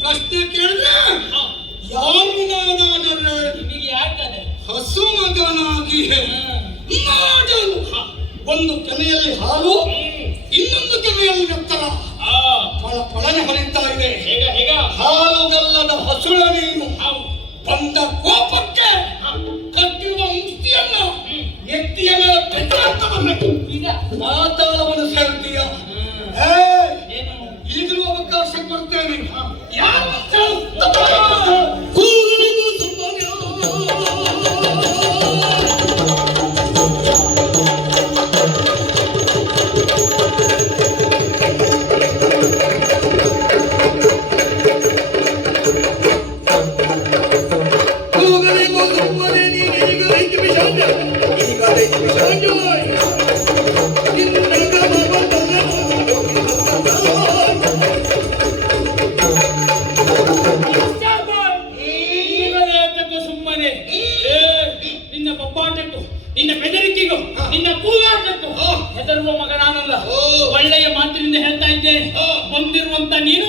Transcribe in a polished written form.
ಪ್ರಶ್ನೆ ಕೇಳಿದ್ರೆ ಯಾರು ನಾನಾದರೆ ನಿಮಗೆ ಯಾಕಂದ್ರೆ ಹಸು ಮಗನಾಗಿ ಮಾಡಲು ಒಂದು ಕೆನೆಯಲ್ಲಿ ಹಾಲು ಇನ್ನೊಂದು ಕೆನೆಯಲ್ಲಿ ಎತ್ತರ ಪಳನೆ ಹೊಲಿತಾ ಇದೆ. ಹಾಲುಗಲ್ಲದ ಹಸುಳ ನೀನು ಬಂದ ಕೋಪಕ್ಕೆ ಕಟ್ಟಿರುವ ಮುಷ್ಟಿಯನ್ನ ಎತ್ತಿಯ ಮೇಲೆ ಬೆಟ್ಟಾಗ್ತದಬೇಕು. ಪಾತಾಳವನ್ನು ಸೇರ್ತೀಯ. ಈಗಲೂ ಅವಕಾಶ ಕೊಡ್ತೇನೆ. ನಿನ್ನ ಬೊಬ್ಬಾಟಕ್ಕೂ ನಿನ್ನ ಬೆದರಿಕೆಗೂ ನಿನ್ನ ಕೂಗಾಟಕ್ಕೂ ಹೆದರುವ ಮಗ ನಾನಲ್ಲ. ಒಳ್ಳೆಯ ಮಾತಿನಿಂದ ಹೇಳ್ತಾ ಇದ್ದೇನೆ. ಬಂದಿರುವಂತ ನೀನು